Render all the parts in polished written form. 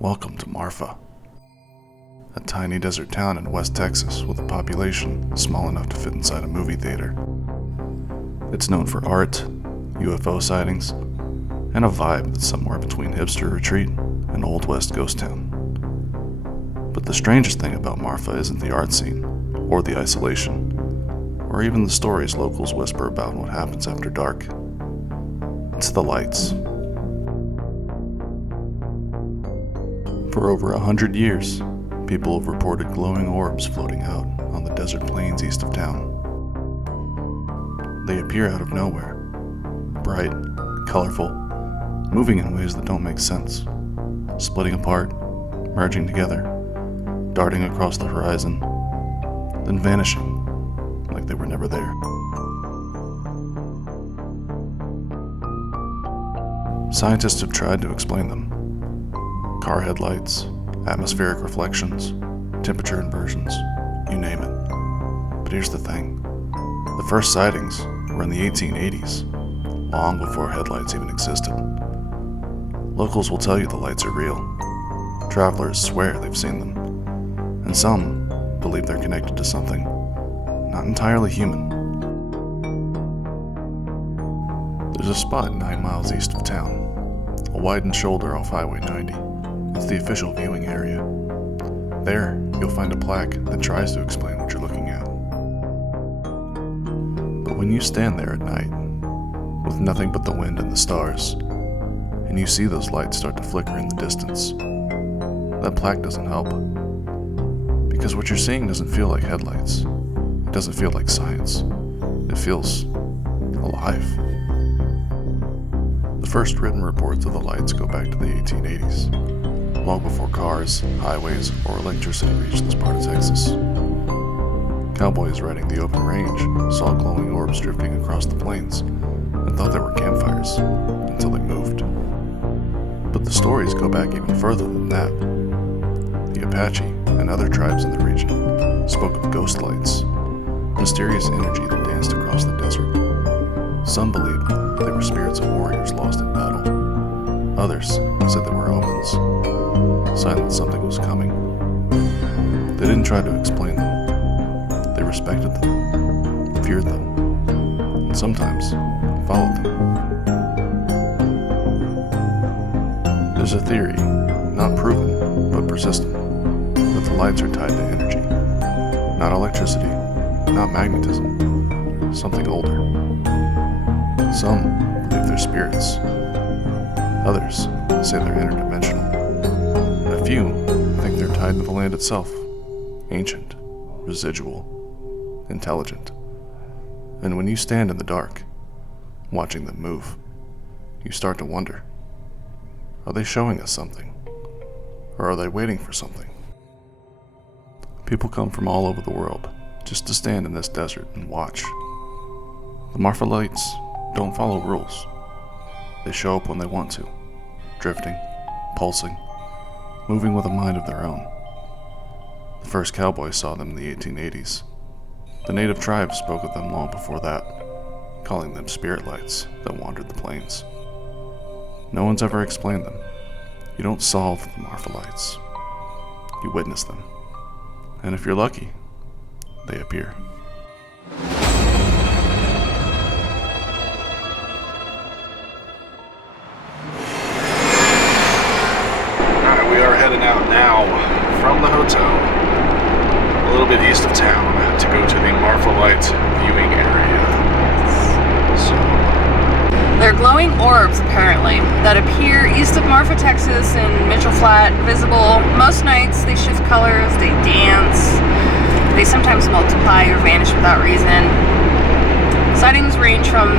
Welcome to Marfa, a tiny desert town in West Texas with a population small enough to fit inside a movie theater. It's known for art, UFO sightings, and a vibe that's somewhere between hipster retreat and Old West ghost town. But the strangest thing about Marfa isn't the art scene, or the isolation, or even the stories locals whisper about what happens after dark. It's the lights. For over 100 years, people have reported glowing orbs floating out on the desert plains east of town. They appear out of nowhere, bright, colorful, moving in ways that don't make sense, splitting apart, merging together, darting across the horizon, then vanishing like they were never there. Scientists have tried to explain them. Car headlights, atmospheric reflections, temperature inversions, you name it. But here's the thing. The first sightings were in the 1880s, long before headlights even existed. Locals will tell you the lights are real. Travelers swear they've seen them. And some believe they're connected to something not entirely human. There's a spot 9 miles east of town, a widened shoulder off Highway 90. It's the official viewing area. There, you'll find a plaque that tries to explain what you're looking at. But when you stand there at night, with nothing but the wind and the stars, and you see those lights start to flicker in the distance, that plaque doesn't help. Because what you're seeing doesn't feel like headlights. It doesn't feel like science. It feels alive. The first written reports of the lights go back to the 1880s. Long before cars, highways, or electricity reached this part of Texas. Cowboys riding the open range saw glowing orbs drifting across the plains and thought they were campfires until they moved. But the stories go back even further than that. The Apache and other tribes in the region spoke of ghost lights, mysterious energy that danced across the desert. Some believed they were spirits of warriors lost in battle. Others said they were omens, sign that something was coming. They didn't try to explain them. They respected them, feared them, and sometimes followed them. There's a theory, not proven, but persistent, that the lights are tied to energy. Not electricity, not magnetism, something older. Some believe they're spirits. Others say they're interdimensional. And a few think they're tied to the land itself. Ancient, residual, intelligent. And when you stand in the dark, watching them move, you start to wonder, are they showing us something? Or are they waiting for something? People come from all over the world just to stand in this desert and watch. The Marfa Lights don't follow rules. They show up when they want to, drifting, pulsing, moving with a mind of their own. The first cowboys saw them in the 1880s. The native tribes spoke of them long before that, calling them spirit lights that wandered the plains. No one's ever explained them. You don't solve the Marfa Lights. You witness them. And if you're lucky, they appear. We are heading out now from the hotel, a little bit east of town, to go to the Marfa Lights viewing area. They're glowing orbs, apparently, that appear east of Marfa, Texas, in Mitchell Flat, visible. Most nights they shift colors, they dance, they sometimes multiply or vanish without reason. Sightings range from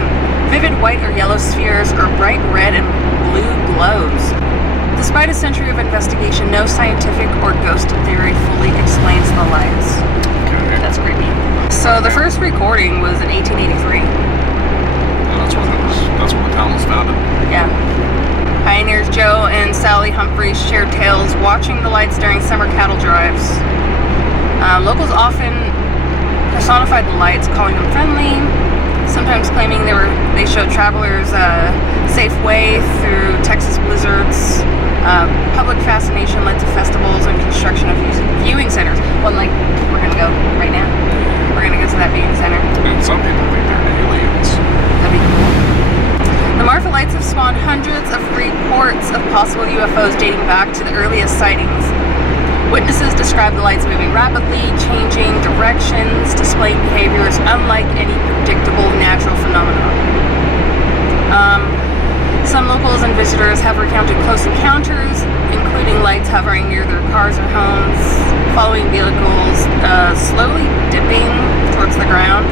vivid white or yellow spheres or bright red and blue glows. Despite a century of investigation, no scientific or ghost theory fully explains the lights. Okay. That's creepy. So the first recording was in 1883. That's when the town was founded. Yeah. Pioneers Joe and Sally Humphreys shared tales watching the lights during summer cattle drives. Locals often personified the lights, calling them friendly, sometimes claiming they showed travelers a safe way through Texas blizzards. Public fascination UFOs dating back to the earliest sightings. Witnesses describe the lights moving rapidly, changing directions, displaying behaviors unlike any predictable natural phenomenon. Some locals and visitors have recounted close encounters, including lights hovering near their cars or homes, following vehicles slowly dipping towards the ground.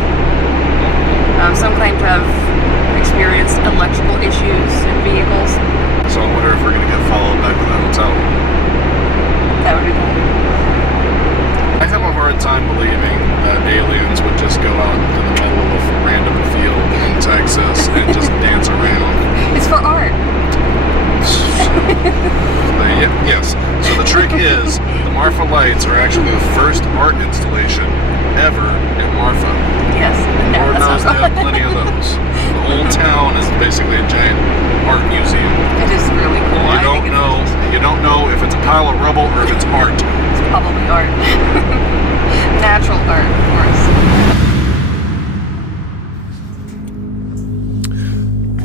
Some claim to have experienced electrical issues in vehicles. So I wonder if we're going to get followed back to the hotel. That would be cool. I have a hard time believing that aliens would just go out into the middle of a random field in Texas and just dance around. It's for art. Yes. So the trick is, the Marfa Lights are actually the first art installation ever in Marfa. Yes. Lord knows they have plenty of those. The whole town is basically a giant art museum. It is really cool. You don't know if it's a pile of rubble or if it's art. It's probably art. Natural art, of course.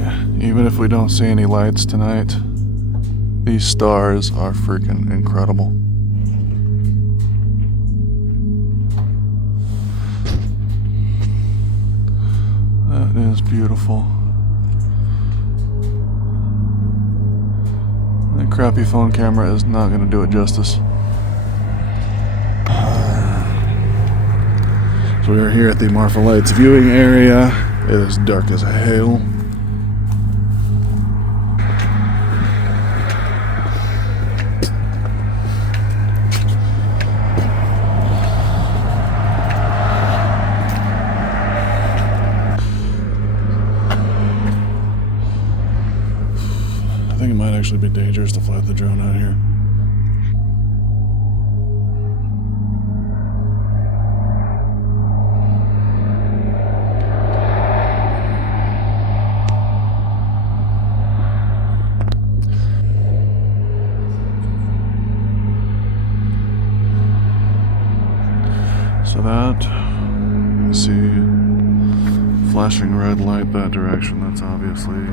Yeah, even if we don't see any lights tonight, these stars are freaking incredible. That is beautiful. That crappy phone camera is not going to do it justice. So we are here at the Marfa Lights viewing area. It is dark as hell. I think it might actually be dangerous to fly the drone out here. So that, you see, flashing red light that direction, that's obviously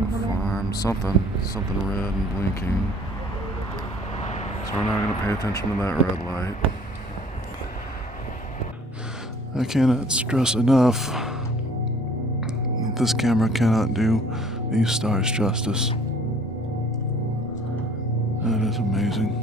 a farm, something red and blinking. So we're not going to pay attention to that red light. I cannot stress enough that this camera cannot do these stars justice. That is amazing.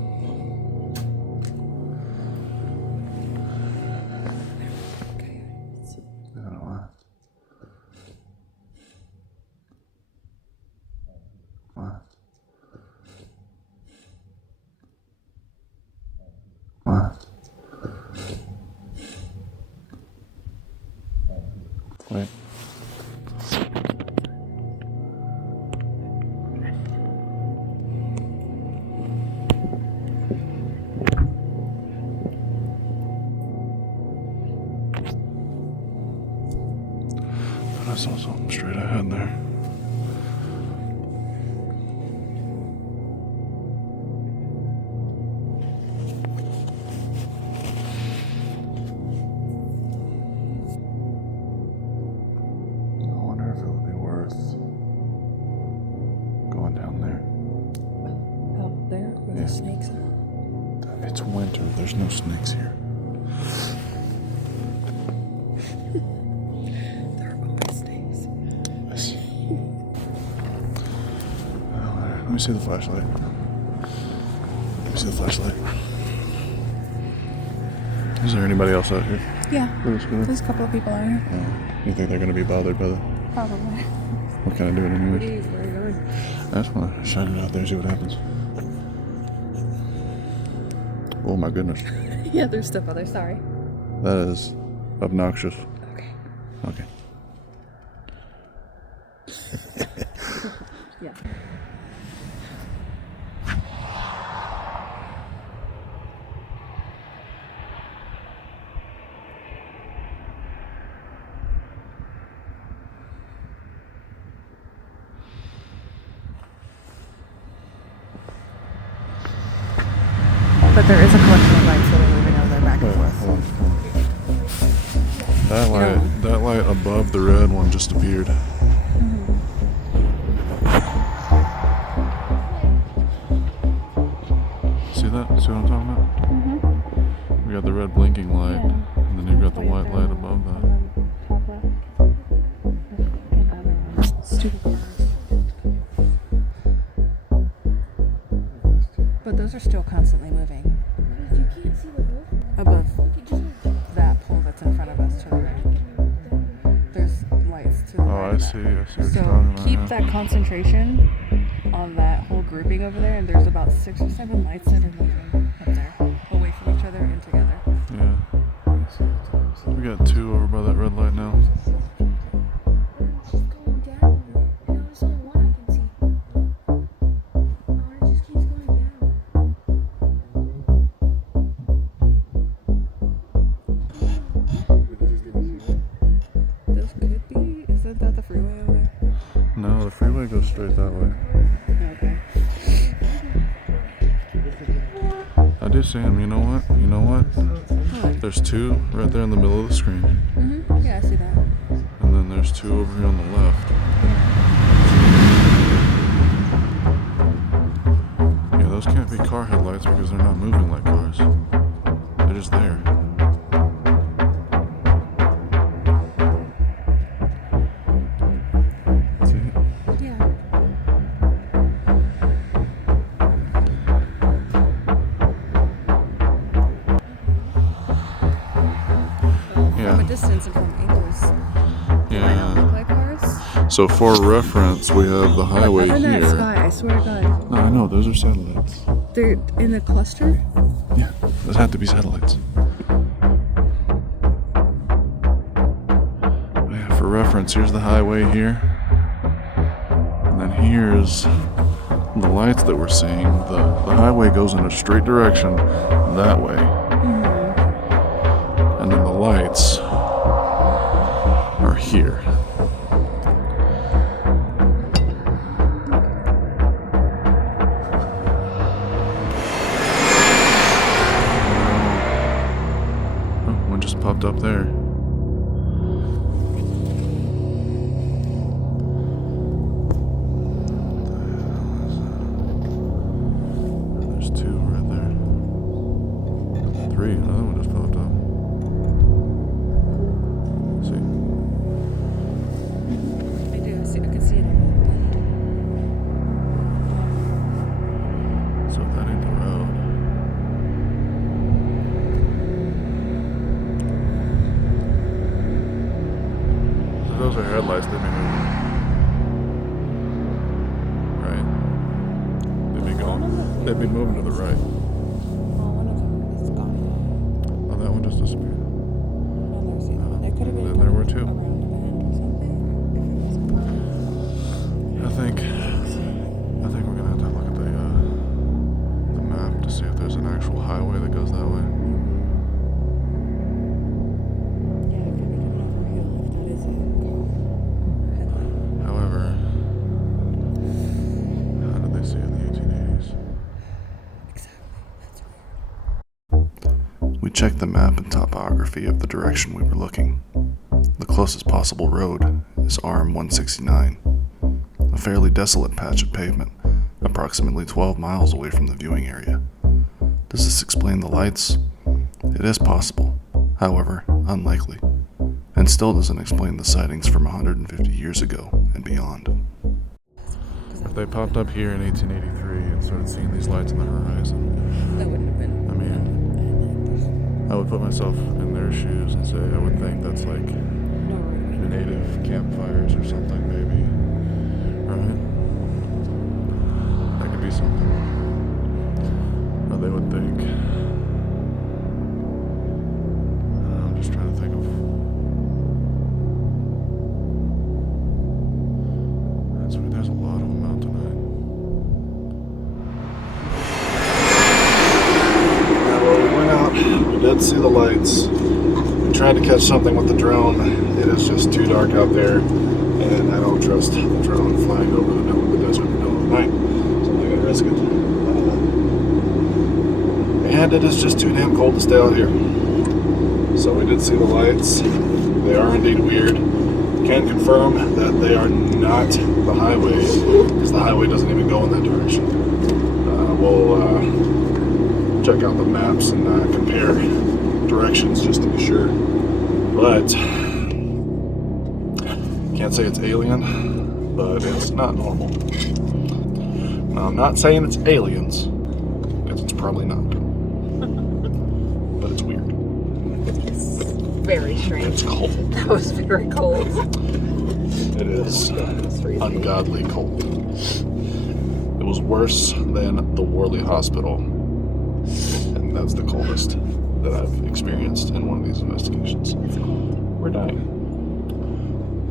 Wait. I saw something straight ahead there. Snakes. It's winter. There's no snakes here. There are always snakes. Let me see the flashlight. Is there anybody else out here? Yeah. There's a couple of people out here. You think they're going to be bothered by the... Probably. What can I do it anyway? Where are you going? I just want to shine it out there and see what happens. Oh my goodness. Yeah, there's stuff out there. Sorry. That is obnoxious. Okay. Yeah. But there is a collection of lights that are moving out there back and forth. That light above the red one just appeared. see what I'm talking about? Mm-hmm. We got the red blinking light, Yeah. and then you've got the white light above that. Stupid cars. But those are still constantly moving. You can't see the wolf. Above You just that pole that's in front of us to the right. There's lights to the Oh, right. I see what you're talking So about. keep yeah. that concentration on that whole grouping over there, and there's about 6 or 7 lights that are moving up there, away from each other and together. Yeah. We got 2 over by that red light now. She's going down. And now there's only one I can see. Oh, it just keeps going down. Those could be. Isn't that the freeway over there? No, the freeway goes straight that way. Okay. I do see him. You know what? You know what? What? There's 2 right there in the middle of the screen. Mm-hmm. Yeah, I see that. And then there's 2 over here on the left. Yeah, those can't be car headlights because they're not moving like cars. They're just there. See it? Yeah. Yeah. From a distance and from angles. They might not Yeah. look like cars. So for reference, we have the highway Up in that here. sky, I swear to God. No, I know, those are satellites. They're in a cluster? Yeah, those have to be satellites. Yeah, for reference, here's the highway here. And then here's the lights that we're seeing. The highway goes in a straight direction that way. And then the lights are here. Oh, one just popped up there. There's 2 right there. 3, another one just popped up. See? I do. I can see it. So if that ain't the road. So those are headlights they'd be moving. Right? They'd be going. They'd be moving to the right. One of them is gone. Oh, that one just disappeared. I've never seen that one. It could have been Then there were 2. around a bend or something. I think we're gonna have to look at the map to see if there's an actual highway that goes that way. Yeah, it could be coming over a hill if that is a headlight. However, how did they see it in the 1880s? Exactly. That's weird. We checked the map and topography of the direction we were looking. The closest possible road is RM 169, a fairly desolate patch of pavement, approximately 12 miles away from the viewing area. Does this explain the lights? It is possible, however, unlikely, and still doesn't explain the sightings from 150 years ago and beyond. If they popped up here in 1883 and started seeing these lights on the horizon, That wouldn't have been. I mean, I would put myself in their shoes and say I would think that's like No road. native campfires or something, maybe. Right? That could be something. Or they would think. I'm just trying to think of. There's a lot of them out tonight. Yeah, well, we went out. We did see the lights. We tried to catch something with the drone. It is just too dark out there, and I don't trust the drone flying over the middle of the desert in the middle of the night, so I'm not gonna risk it. And it is just too damn cold to stay out here. So we did see the lights. They are indeed weird. Can confirm that they are not the highway, because the highway doesn't even go in that direction. We'll check out the maps and compare directions just to be sure. But can't say it's alien, but it's not normal. Now, I'm not saying it's aliens, because it's probably not. But it's weird. It's very strange. It's cold. That was very cold. It is ungodly cold. It was worse than the Worley Hospital, and that's the coldest that I've experienced in one of these investigations. We're dying.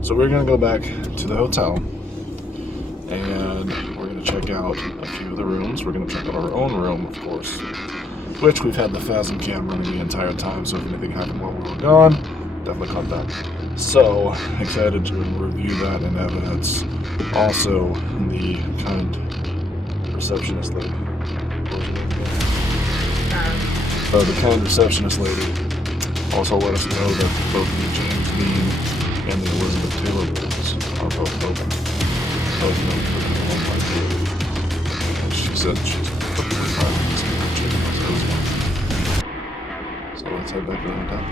So we're gonna go back to the hotel, and we're gonna check out a few of the rooms. We're gonna check out our own room, of course, which we've had the Phasm cam running the entire time, so if anything happened while we were gone, definitely caught that. So excited to review that in evidence. Also, the kind receptionist lady. What was her name again? The kind receptionist lady also let us know that both the James Dean and the Elizabeth Taylor rooms are both open. Both of them for people on my and she said she's perfectly fine with this checking those ones. So let's head back to the hotel.